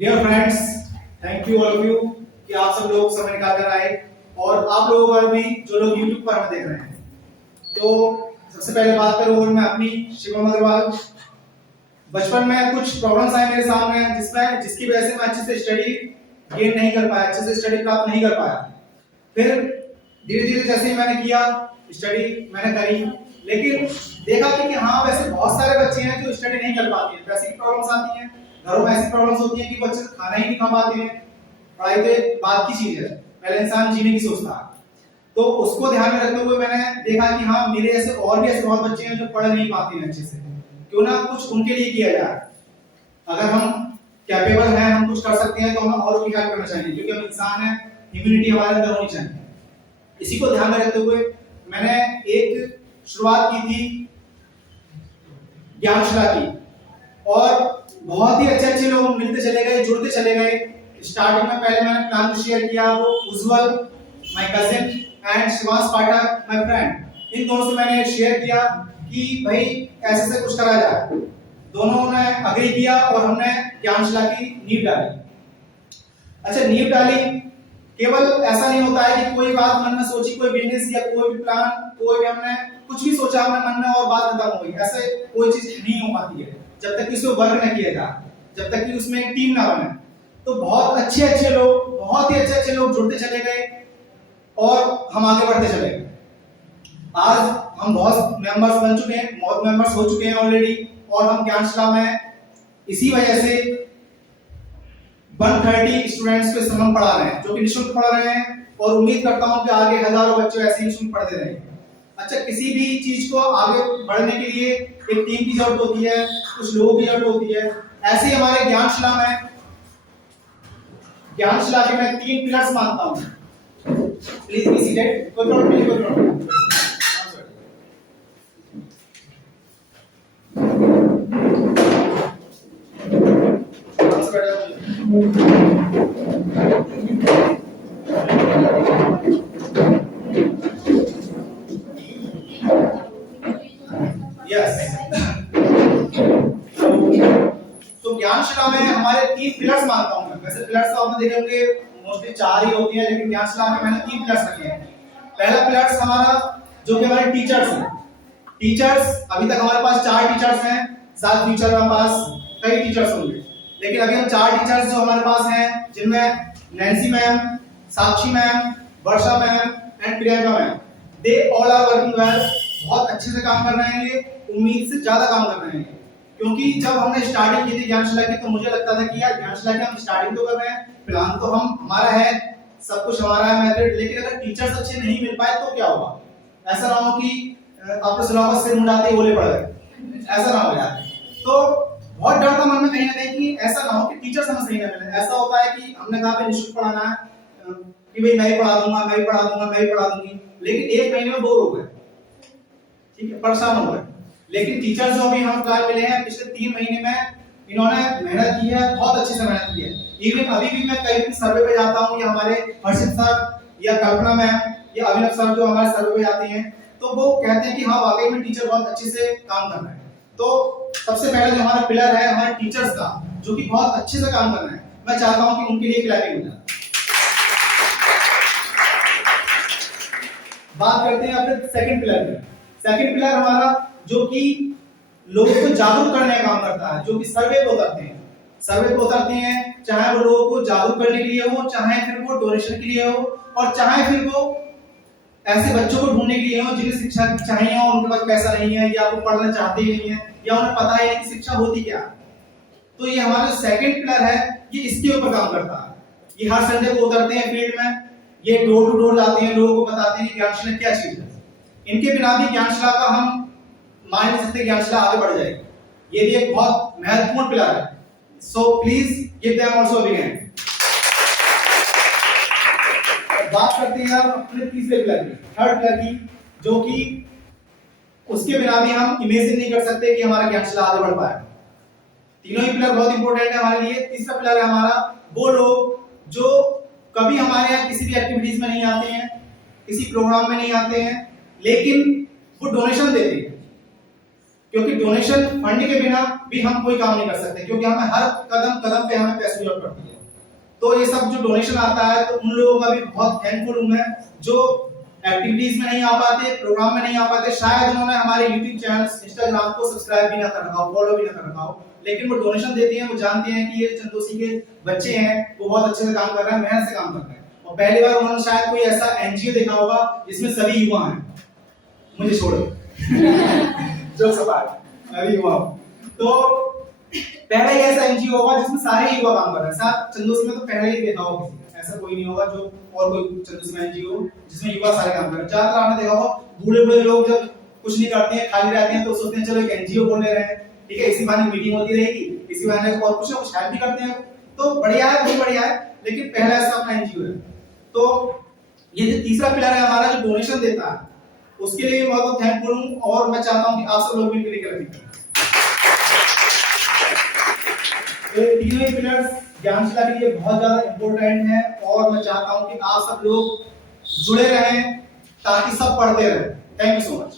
Dear friends, thank you all of you कि आप सब लोग समय निकाल कर आए और आप लोगों पर भी जो लोग YouTube पर हमें देख रहे हैं। तो सबसे पहले बात करूं और मैं अपनी शिवम अग्रवाल। बचपन में कुछ प्रॉब्लम्स आए मेरे सामने जिसकी वजह से मैं अच्छे से स्टडी गेन नहीं कर पाया, अच्छे से स्टडी प्राप्त नहीं कर पाया। फिर धीरे धीरे जैसे ही मैंने किया स्टडी मैंने करी, लेकिन देखा कि हाँ वैसे बहुत सारे बच्चे हैं जो स्टडी नहीं कर पाते हैं। पैसे की प्रॉब्लम्स आती हैं, घरों में ऐसी प्रॉब्लम्स होती हैं कि बच्चे खाना ही नहीं खा पाते हैं। पढ़ाई तो एक बात की चीज है, पहले इंसान जीने की सोचता है। तो उसको ध्यान में रखते हुए मैंने देखा कि हाँ मेरे जैसे और भी ऐसे बहुत बच्चे हैं जो पढ़ नहीं पाते हैं अच्छे से, क्यों ना कुछ उनके लिए किया जाए। अगर हम कैपेबल हैं, हम कुछ कर सकते हैं तो हमें औरों की हेल्प करना चाहिए, क्योंकि हम इंसान हैं, ह्यूमैनिटी हमारे अंदर होनी चाहिए। इसी को ध्यान में रखते हुए मैंने एक शुरुआत की थी ज्ञानशाला की, और बहुत ही अच्छे लोग मिलते चले गए, जुड़ते चले गए। स्टार्टिंग में पहले मैंने प्लान शेयर किया, वो Ujjwal my cousin and Shivansh Pathak my friend, इन दोनों से मैंने शेयर किया कि भाई ऐसे से कुछ करा जाए। दोनों ने अग्री किया और हमने ज्ञानशाला की नींव डाली। अच्छा, नींव डाली केवल ऐसा नहीं होता है कि कोई बात मन में सोची, कोई बिजनेस या कोई भी प्लान, कोई भी हमने कुछ भी सोचा अपने मन में और बात खत्म हो गई, ऐसे कोई चीज नहीं हो पाती है जब तक कि उसको वर्क न किया जाए, जब तक कि उसमें एक टीम ना बने। तो बहुत अच्छे लोग, बहुत ही अच्छे लोग जुड़ते चले गए और हम आगे बढ़ते चले गए। आज हम बहुत मेंबर्स बन चुके हैं, बहुत मेंबर्स हो चुके हैं ऑलरेडी, और हम ज्ञानशाला में इसी वजह से 130 स्टूडेंट्स को हम पढ़ा रहे हैं, जो कि निःशुल्क पढ़ा रहे हैं, और उम्मीद करता हूं कि आगे हजारों बच्चे ऐसे निःशुल्क पढ़ते रहेंगे। अच्छा, किसी भी चीज को आगे बढ़ने के लिए एक टीम की जरूरत होती है, कुछ लोगों की जरूरत होती है। ऐसे ही हमारे ज्ञानशाला के मैं 3 पिलर्स मानता हूं। Please be seated. कोई प्रॉब्लम नहीं, कोई प्रॉब्लम नहीं। तो ज्ञानशाला में हमारे 3 पिलर्स मानता हूं मैं। वैसे पिलर्स तो आपने देखे होंगे मोस्टली 4 ही होती है, लेकिन ज्ञानशाला में मैंने 3 पिलर्स रखे हैं। पहला पिलर्स हमारा जो कि हमारे टीचर्स हैं। टीचर्स अभी तक हमारे पास 4 टीचर्स हैं, साथ फ्यूचर में पास कई टीचर्स होंगे, लेकिन अभी हम 4 टीचर्स जो हमारे पास हैं, जिनमें Nancy ma'am, Sakshi ma'am, Varsha ma'am and Priyanka ma'am, they all are working well. बहुत अच्छे से काम कर रहे हैं, ये उम्मीद से ज्यादा काम कर रहे हैं। क्योंकि जब हमने स्टार्टिंग की थी ज्ञानशाला की, तो मुझे लगता था कि यार ज्ञानशाला की हम स्टार्टिंग तो कर रहे हैं, प्लान तो हमारा है, सब कुछ हमारा है मेथड, लेकिन अगर टीचर्स अच्छे नहीं मिल पाए तो क्या होगा। ऐसा ना हो कि आपने सुना होगा सिर मुंडाते ओले पड़ गए, ऐसा ना हो यार। तो बहुत डर था मन में कहीं ना कहीं कि ऐसा ना हो कि टीचर्स हमें सही ना मिले। ऐसा होता है कि हमने कहा पे निःशुल्क पढ़ाना है कि भाई मैं ही पढ़ा दूंगा, मैं ही पढ़ा दूंगा, मैं ही पढ़ा दूंगी, लेकिन 1 महीने में बोर हो गए, ठीक है, परेशान हो गए। लेकिन टीचर्स जो अभी हम फिलहाल मिले हैं, पिछले 3 महीने में इन्होंने मेहनत की है, बहुत अच्छे से मेहनत की है। इवन अभी भी मैं कहीं भी सर्वे पे जाता हूँ, या हमारे हर्षित सर या कल्पना मैम या अभिनव सर जो हमारे सर्वे पे जाते हैं, तो वो कहते हैं कि हाँ वाकई में टीचर बहुत अच्छे से काम कर रहे हैं। तो सबसे पहले जो हमारा पिलर है हमारे टीचर्स का, जो कि बहुत अच्छे से काम कर रहे हैं, मैं चाहता हूँ कि उनके लिए क्लैपिंग हो जाए। बात करते हैं अपने सेकंड पिलर की। सेकंड पिलर हमारा जो कि लोगों को जागरूक करने का काम करता है, जो कि सर्वे पे उतरते हैं। सर्वे पे उतरते हैं, चाहे वो लोगों को जागरूक करने के लिए हो, चाहे फिर वो डोनेशन के लिए हो, और चाहे फिर वो ऐसे बच्चों को ढूंढने के लिए हो जिन्हें शिक्षा चाहिए हो, उनके पास पैसा नहीं है, या वो पढ़ना चाहते ही नहीं है, या उन्हें पता ही नहीं कि शिक्षा होती क्या। तो ये हमारा सेकंड पिलर है, ये इसके ऊपर काम करता है। ये हर संडे को उतरते हैं फील्ड में, ये डोर टू डोर जाते हैं, लोगों को बताते हैं ज्ञानशाला क्या चीज है। इनके बिना भी ज्ञानशाला का हम मान नहीं सकते ज्ञानशाला आगे बढ़ जाएगी। ये भी एक बहुत महत्वपूर्ण पिलर है। So please give them also big hand. बात करते हैं अब अपने तीसरे पिलर की, थर्ड पिलर की, जो कि उसके बिना भी हम इमेजिन नहीं कर सकते कि हमारा ज्ञानशाला आगे बढ़ पाए। तीनों ही पिलर बहुत इंपॉर्टेंट है हमारे लिए। तीसरा पिलर है हमारा वो लोग जो कभी हमारे यहाँ किसी भी एक्टिविटीज में नहीं आते हैं, किसी प्रोग्राम में नहीं आते हैं, लेकिन वो डोनेशन देते हैं। क्योंकि डोनेशन फंड के बिना भी हम कोई काम नहीं कर सकते, क्योंकि हमें हर कदम कदम पे हमें पैसे की जरूरत पड़ती है। तो ये सब जो डोनेशन आता है तो उन लोगों का भी बहुत थैंकफुल हूं मैं, जो एक्टिविटीज में नहीं आ पाते, प्रोग्राम में नहीं आ पाते, शायद उन्होंने हमारे यूट्यूब चैनल इंस्टाग्राम को सब्सक्राइब भी ना कर रखा हो, फॉलो भी ना कर रखा हो, लेकिन वो डोनेशन देती हैं, वो जानते हैं कि ये चंदोसी के बच्चे हैं, वो बहुत अच्छे से काम कर रहे हैं, मेहनत से काम कर रहे हैं। और पहली बार उन्होंने शायद कोई ऐसा एनजीओ देखा होगा जिसमें सभी युवा हैं, मुझे छोड़ो जो सपाट अभी युवा हूं। तो पहला ही ऐसा एनजीओ होगा जिसमें सारे युवा काम कर रहे हैं। साथ चंदोसी में तो पहले ही देखा होगा किसी, ऐसा कोई नहीं होगा जो और कोई चंदोसी में एनजीओ जिसमें युवा सारे काम कर रहे हैं। ज्यादातर आपने देखा होगा बूढ़े बूढ़े लोग जब कुछ नहीं करते हैं, खाली रहते हैं, तो सोचते हैं चलो एक एनजीओ खोल ले रहे हैं, ठीक है, इसी बहाने मीटिंग होती रहेगी, इसी बहाने और कुछ ना कुछ हेल्प भी करते हैं, तो बढ़िया है, बहुत बढ़िया है। लेकिन पहला ऐसा अपना एनजीओ है। तो ये जो तीसरा पिलर है हमारा जो डोनेशन देता है, उसके लिए मैं बहुत थैंकफुल हूं, और मैं चाहता हूं कि आप सब लोग भी लेकर रखें। तो ये तीनों ही पिलर्स ज्ञानशिला के लिए बहुत ज्यादा इंपॉर्टेंट है, और मैं चाहता हूं कि आप सब लोग जुड़े रहें ताकि सब पढ़ते रहें। Thank you so much.